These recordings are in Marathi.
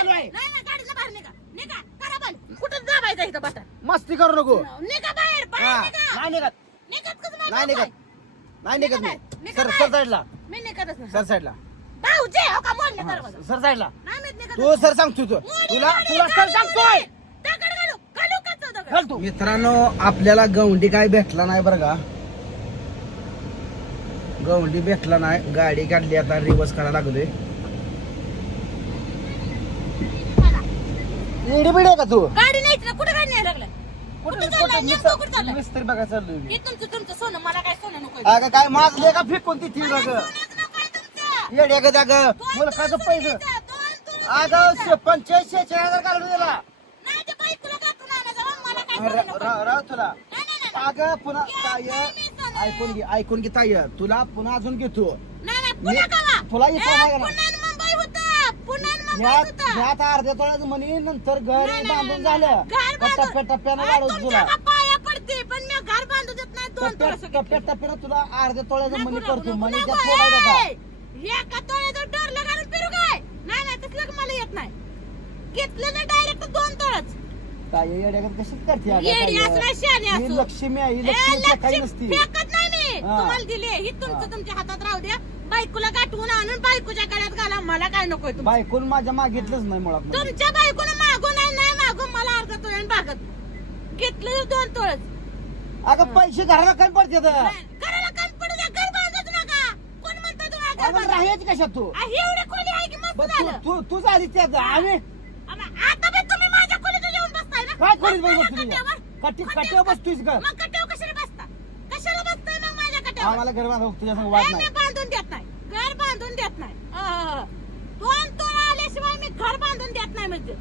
चालू आहे. नाही ना गाडीला बाहेर निघा. निघा करा बंद. कुठं दाबायचं इथं मस्ती करू नको. निघा बाहेर बाहेर निघा. नाही निघत. निघत कसं नाही? निघत. नाही निघत सर. सर साईडला. मी निघतच नाही. सर साईडला. भाऊजी हो का मोडले दरवाजा? सर साईडला. नाही मी निघत तू सर सांगतो तू. तुला तुला सर सांगतोय. मित्रांनो आपल्याला गवंडी काय भेटला नाही बरं का? गवंडी भेटला नाही. गाडी काढली आता रिवर्स करायला लागलोय. इडी बिडी आहे का तू? गाडी नाही ना कुठे गाडी नाही लागलं? कुठं चाललाय? नेमकं कुठं चाललाय? मिस्त्री बघा चाललोय मी. हे तुमचं तुमचं सोनं मला काय सोनं नको अगं काय मागले का फेकून ती ती बघ. तुमचं? येड्या ग त्या ग मला काय पैसे. अगं पंच्याऐंशी हजार काढून दिला. काय र- राव तुला. अगं पुन्हा ताय. ऐकून घे ऐकून घे ताय तुला पुन्हा अजून घेतो? तुला इथं नाही? पुण्यात मुंबई होतं. पुण्यात मुंबई ह्यात. ह्यात अर्ध्या तोळ्यात म्हणे नंतर घर नाही, बांधून नाही, झालं घर बांधून- टप्प्या टप्प्यानं वाढवत तुमच्या तुला का पाया पडते पण मी घर बांधू देत नाही दोन टप्प्या टप्प्यानं तुला अर्ध्या तोळ्याचं म्हणे करतो म्हणे त्यात फोडायचं का ए! एका तोळ्याचं डोरलं घालून फिरू काय नाही नाही तसलं मला येत नाही घेतलं ना डायरेक्ट दोन तोळच काय येड्यागत कशीच करते अगं येडी ताई? असला शहाणी ही असू. लक्ष्मी आहे ही ए, लक्ष्मी काही नसती फेकत नाही मी हा. तुम्हाला दिले हा. तुमचं तुमच्या हातात राहू द्या बायकोला गाठवून आणून बायकोच्या गळ्यात घाला मला काय नकोय तुमचं. बायकोन माझ्या मागितलंच नाही मुळात म्हणजे. तुमच्या बायकोनं मागून आहे नाही मागून मला अर्धा तोळ्याने भागत. घेतलं दोन तोळच. अगं पैसे घराला काय पडते घराला कमी पडू द्या. घर बांधत नका. कोण म्हणतं तुम्हाला घर बांधा? राहायची कशात तू? आ, ही एवढी खोली आहे की मस्त बरं, तू झालं. तू तू झाली त्यात. आम्ही आम्हा- आता बी तुम्ही माझ्या खोलीत येऊन बसताय ना? काय खोलीत बसताय ना बसतो तुझ्या? कट्टी- कट्ट्यावर कट्ट्यावर बसतोयस का? मग कट्ट्यावर कशाला बसता कशाला बसताय मग माझ्या कट्ट्यावर आम्हाला घर बांधव तुझ्या संग वाद नाही, बांधून देत नाही. घर बांधून देत नाही. दोन तोळा आल्याशिवाय मी घर बांधून देत नाही म्हणजे.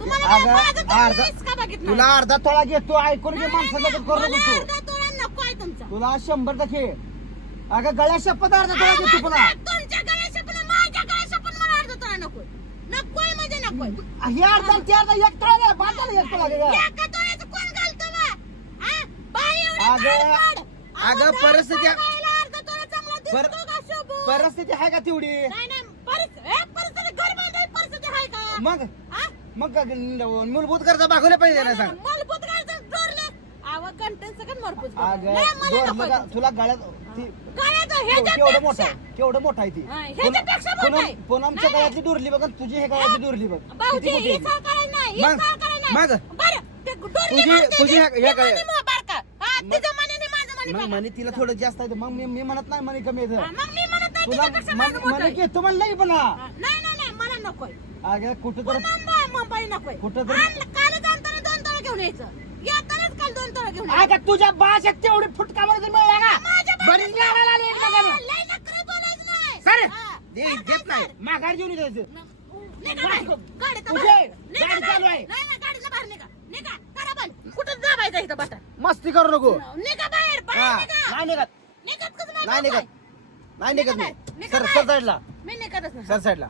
अगं, अर्धा- तुला अर्धा तोळा घेतो ऐकून घे तर करू नको अर्धा तोळा नको आहे तुमचा. तुला शंभर टक्के. अगं गळ्या शपथ अर्धा तोळा घेतो पुन्हा. अगं, तुमच्या गळ्याशी पण माझ्या गळ्याशी पण मला अर्धा तोळा नकोय. नकोय म्हणजे नकोय. हे अर्धा ते अर्धा एक तोळा नाही, एक तोळा घे. एका तोळ्याचं कोण घालतं बा? हा? बाई एवढी अगं. अगं, परिस्थिती- पर-? परिस्थिती आहे का तेवढी? मग हा? मग मूलभूत गरजा भागवल्या पाहिजे ना सांग. अगं. तुला गळ्यात ती केवढं ह्याच्यापेक्षा- मोठं आहे केवढं मोठं आहे ती हा, ह्याच्यापेक्षा मोठं आहे. पूनमच्या नाही, गळ्यातली दुरली बघ आणि तुझी हे गळ्यातली दुरली बघ भाऊजी, किती मोठी हे आहे ती. सरकार नाही, हे मग-. मग? तुझी- तुझी ह्या- ह्या काय- मग. हा, मग-. म्हणे तिला थोडं जास्त आहे मग मी मी म्हणत नाही म्हणे कमी येतं मग मी म्हणत नाही तुला तिच्यापेक्षा माझं मोठं म्हणे आहे. की तुम्हाला नाही पण हा. हा, नाही नाही नाही मला नकोय अगं कुठं तर पुन्हा मुंबई नकोय कुठं तरी- आणलं- कालच आणताना दोन तोळा घेऊन यायचं येतानाच काल दोन तोळा घेऊन यायचं. अगं तुझ्या बाशात तेवढी फुटका मध्ये मिळाला का माझ्या बरीच बाजूला- लावायला आली एकमेकांना. लय नखरं बोलायचं नाही. सर हा, दे सरकार, देत नाही सर. माघार घेऊन द्यायचं न- निघा बाहेर. गाडीचं तुझे, बाहेर. निघा गाडी बाहेर. चालू आहे. नाही नाही गाडीचं बाहेर निघा निघा करा बंद कुठं दाबायचं इथं बटन मस्ती करू नको निघा बाहेर हा. नाही निघत. निघत. कसं नाही? निघत. नाही निघत नाही. सर. सर साईडला मी निघतच नाही. सर साईडला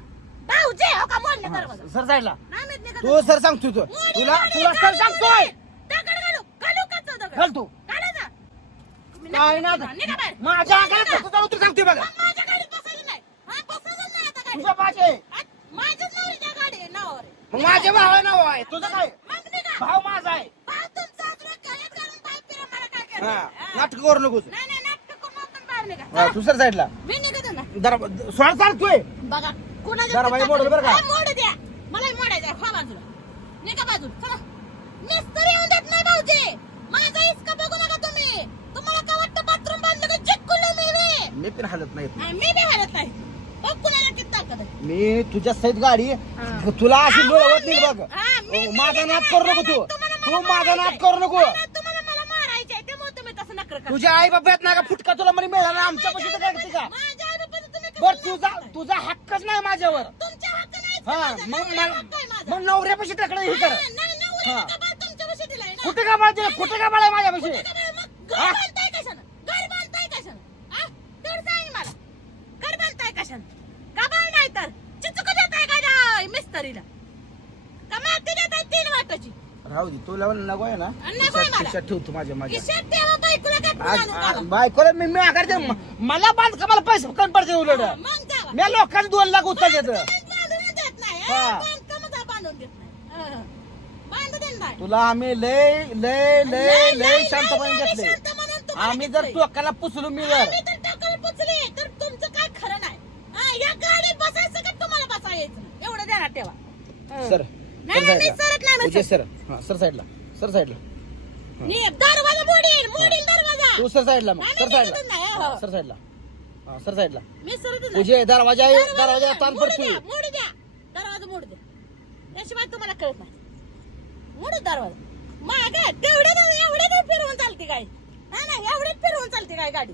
भाऊजी हो का मोडले दरवाजा? सर साईडला नाही मी निघतच तू नाही. सर सांगतो तू. तुला तुला सर घालू, सांगतोय. दगड घालू. घालू का तो दगड? घाल तू घाला ना निघा बाहेर. माझ्या. अंगाला तुझा सांगतोय बघा. माझ्या गाडीत बसायचं नाही. हा बसायचं नाही आता गाडीत. तुझा बाचे आ, माझ्याच नवरीच्या गाडी आहे नावावर आहे. मग माझ्या भावा नाव आहे. तुझं काय? भाव माझा आहे. भाऊ तुमचा आज रोज गळ्यात घालून पाय फिरा, मला काय करायचं? नाटक करू नकोस नाही नाही नाटक करू नका, बाहेर निघा. हा, चला. तू सर साईडला मी निघतो ना. जरा सोळा चालतोय. बघा कुणाच्या जरा बाई मोडलं बरं का? मोडू द्या. मला मोडायचं आहे, बाजूला. निघा बाजूला. चला. मिस्त्री येऊन देत नाही भाऊजी. माझा इसका बघू नका तुम्ही. तुम्हाला काय वाटतं बाथरूम बांधलं का? चिटकुलं मी बे? मी पण हालत नाही. मी बी हरत नाही. बघ कुणाला किती ताकद आहे. मी तुझ्या सहित गाडी. तुला अशी लोळवत नाही बघ. माझा नाद नाही, करू नको तू. तू माझा नाद मारायचंय. करू नको नाही, नाही, तुम्हाला मला मारायचे आहे त्यामुळे तुम्ही तसं नकर करा. तुझ्या आई बापात ना का फुटका तुला म्हणे मिळाला आमच्या पैसे तर काय करते का माझ्या बर तुझा? तुझा हक्कच नाही माझ्यावर. नाही हा मग. मग नवऱ्यापाशी तकडे हे कर. हा, नाही. कुठे का बाळ कुठे का बाळ आहे माझ्यापाशी? कुठे कपाळ? मग घर हा? बांधताय कशानं? घर बांधताय कशानं? हा? तेवढं सांग मला. घर बांधताय कशानं? कपाळ नाही तर. चिचुकं देताय का त्या मिस्त्रीला? का माती देताय तीन वाटाची? राहू दे. तुला नको आहे ना. खिशात- ठेवतो माझ्या माझ्या. बायकोला मी मी आकार मला बांध का मला पैसे कमी पडते उलट. मी लोकांना दोन लाख उत्तर देत. तुला आम्ही लय लय लय लय, शांतपणे घेतले आम्ही जर. टोकाला पुसलो मी जर. खरं नाही. एवढं. सर नाही नाही, मी सरत नाही उजे म्हणत. सर हा सर साईडला. सर साईडला. मी दरवाजा मोडील मोडील दरवाजा. तू सर साईडला मग. नाही, सर मी साईडला. नाही, हो. हा, सर साईडला. हा सर साईडला. मी सरत नाही. तुझे दरवाजा आहे, दरवाजा दरवाजा द्या, ताण मोडू पडतोय. द्या, मोडू द्या. दरवाजा मोडू द्या. त्याशिवाय तुम्हाला कळत नाही. मोडू दरवाजा. माग तेवढे एवढे फिरवून चालते गाडी नाही नाही एवढेच फिरवून चालते काय गाडी?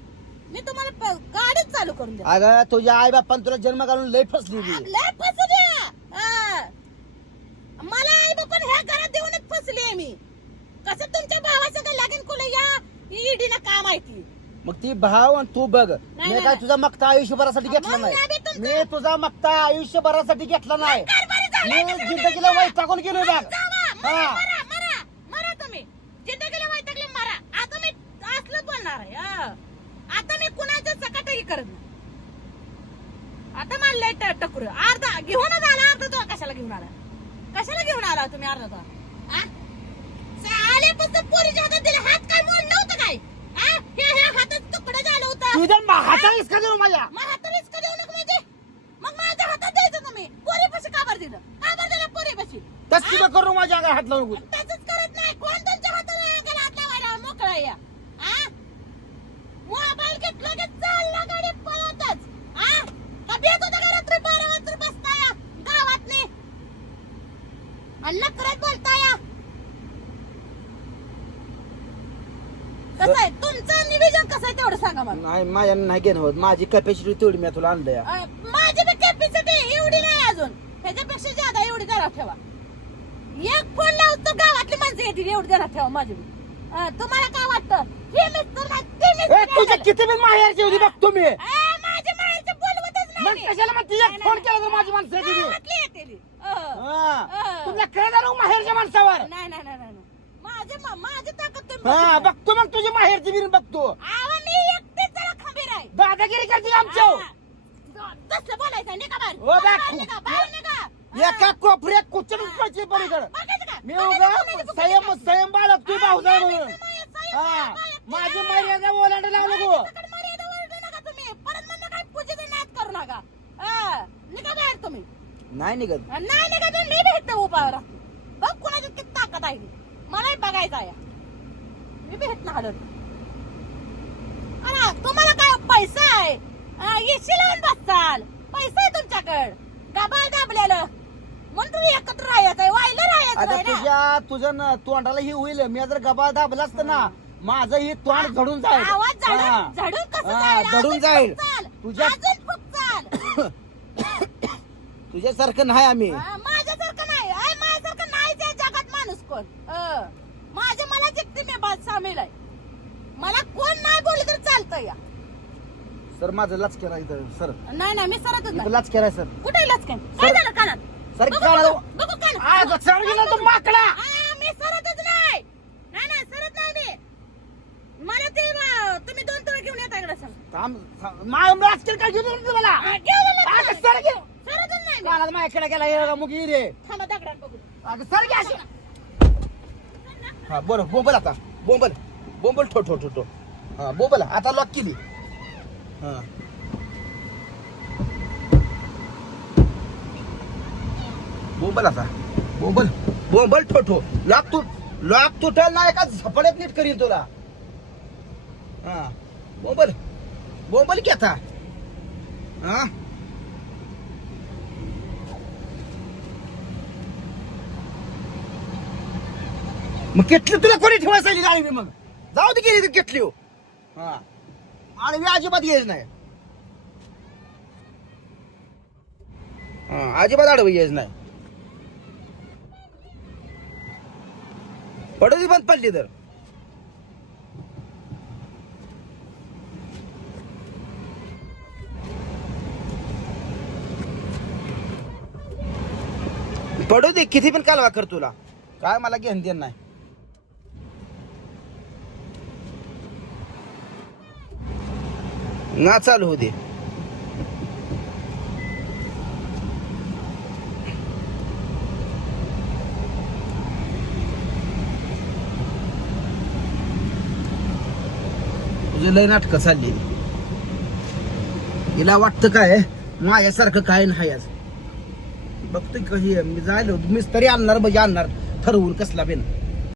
मी तुम्हाला प- गाडीच चालू करून द्या अगं तुझ्या आई बापान तुला जन्म घालून लय फसली ती लय फसू द्या हा. मला आई बापा ह्या घरात देऊनच फसली आहे मी. कसं तुमच्या भावाचं का लगीन कुलं या ईडीनं का माहिती मग ती भाव आणि तू बघ. मी काय. तुझा मक्ता आयुष्यभरासाठी घेतला नाही. मी बी तुमचं- मी तुझा मक्ता आयुष्यभरासाठी घेतला नाही. कारभारी झालाय मी जिंदगीला काय? वैतागून गेलोय बघ. जावा, मरा, हा. मरा, मरा, मरा तुम्ही. जिंदगीला वैतागले मरा. आता मी असलं बोलणार आहे हं. आता मी कुणाच्या सकाटही करत नाही. आता मानलंय ट- टकुर. अर्धा घेऊनच आला अर्धा तो कशाला घेऊन आला? कशाला घेऊन आला तुम्ही अर्धा तो आ? स- आल्यापासून पोरीच्या हातात दिले. हात काय हातात तुकडं झालं होतं. तुझ्या हाताळीस का देऊ माझ्या. मग हातानेच का देऊ नका म्हणजे. मग माझ्या हातात द्यायचं तुम्ही. बरं दिलं? करू माझ्या अंगावर हात लावून नको. तसंच करत नाही कोण तुमच्या हाताला अंगाला हात लावायला मोकळा या आ? मोबाईल घेतला की चालला गाडी पळतच आ? का भेट होता का रात्री बारा वाजता बसताय गावात नाही आणि नकरत बोलताय कसं आहे? तुमचं निवेदन कसं आहे तेवढं सांगा मला. नाही माझ्या नाही घेणं होत. माझी कॅपॅसिटी तेवढी मी तुला आणलंय. अं, माझी बी कॅपॅसिटी एवढी नाही अजून. त्याच्यापेक्षा ज्यादा एवढी जरा ठेवा. एक फोन लावतो गावातली माणसं येतील एवढी जरा ठेवा माझी. बी अं, तुम्हाला काय वाटतं? हे मिस्टर नाही ते ए, मिस्टर तुझ्या नाही. किती बिन माहेरची होती बघ तुम्ही. अं, माझ्या माहेरचं बोलवतच नाही. मी. कशाला मग तिच्या फोन केला तर माझी माणसं येतील? गावातली. तुला ना माहेरच्या माणसावर नाही नाही नाही नाही नाही. माझे माझी ताकद हा. बघतो मग तुझी माहेरची बिन बघतो आवा, मी एकटीच जरा खंबीर आहे दादागिरी करते आमच्या हा. तसलं बोलायचं निघा बाहेर. ओ, बाय, बाहेर निघा, बाहेर निघा. एका कोपऱ्यात कुचडून पडची पलीकडे बघायचं का? मी बघायचं उगा कोणाचं बघायचं संयम का? संयम बाळग तू भाऊ जाय मी म्हणून बी संयम- संयम हा बाळगते. माझी मर्यादा ओलांड लावू नको माझ्याकडे मर्यादा ओरडू नका तुम्ही. परत काय पूजेचं नाद करू नका. हा, निघा बाहेर तुम्ही नाही निघत. नाही निघा तर मी भेटतो उभा राहतो बघ कुणाची किती ताकद आहे. ती. मलाही बघायचं मी भेटणं हलत अरे तुम्हाला काय पैसा आहे? हा, येशी लावून बसताल पैसा आहे तुमच्याकडे. गबाळ दाबलेलं. म्हणून तुम्ही एकत्र राहायचं आहे. वायला राहायचं आता आहे ना? तुझ्या तुझ्या न- तोंडाला ही होईल. मी जर गबा दाबला असतं ना माझं ही तोंड झडून जाईल. आवाज हा. झाडून झाडून कसं हा, जाईल? झडून अजून जाईल. फुगचाल. तुझ्या- अजून. तुझ्यासारखं नाही आम्ही. हा, माझ्यासारखं नाही. आहे माझ्यासारखं नाही त्या जगात माणूस कोण. अं, माझ्या मला जितकी मी बात सामील आहे. मला कोण नाही बोललं तर चालतं या. सर माझं लाच केला इथं सर. नाही नाही मी सरतच इथं नाही लाच केलाय सर. कुठे लचकन काय सर- झालं कानात? सर बघू, कानात- बघू, बघू कानात. आज चढ गेला तो माकडा. हा, मी सरतच नाही. नाही नाही सरत नाही मी. मला ते अं, तुम्ही दोन तोळे घेऊन येता इकडे सांग थांब थांब. मा- लाच केलं काय घेऊन तुम्हाला हा, घेऊन येतो. अगं सर घे सरतच कानात माझ्याकडे गेला हे मुगी रे. थांबा दगडात बघू. अगं सर घे अशी. हा बोल बोंबल आता. बोंबल बोंबल ठो ठो ठो ठो. हा बोंबल आता लॉक केली. हा. बोंबल आता. बोंबल बोंबल ठो ठो. लॉक तू लॉक तुटल ना एका झपड्यात नीट करीन तुला. हा. बोंबल बोंबल की आता. हा. मग केटली तुला कोणी ठेवायला सांगितली गाडी मग? जाऊ दे गेली केटली हो हा. आणि मी अजिबात घ्यायच नाही. हा अजिबात आडवं घ्यायच नाही. पडू दे बंद पडली तर. पडू दे किती पण कालवा कर तुला. काय मला घेण देण नाही. ना चालू होऊ दे. लय नाटकं चालली. हिला वाटतं काय माझ्यासारखं काय नाही आज. बघतोय कही मी जायलो मीच तरी आणणार म्हणजे आणणार. ठरवून कसला बेन.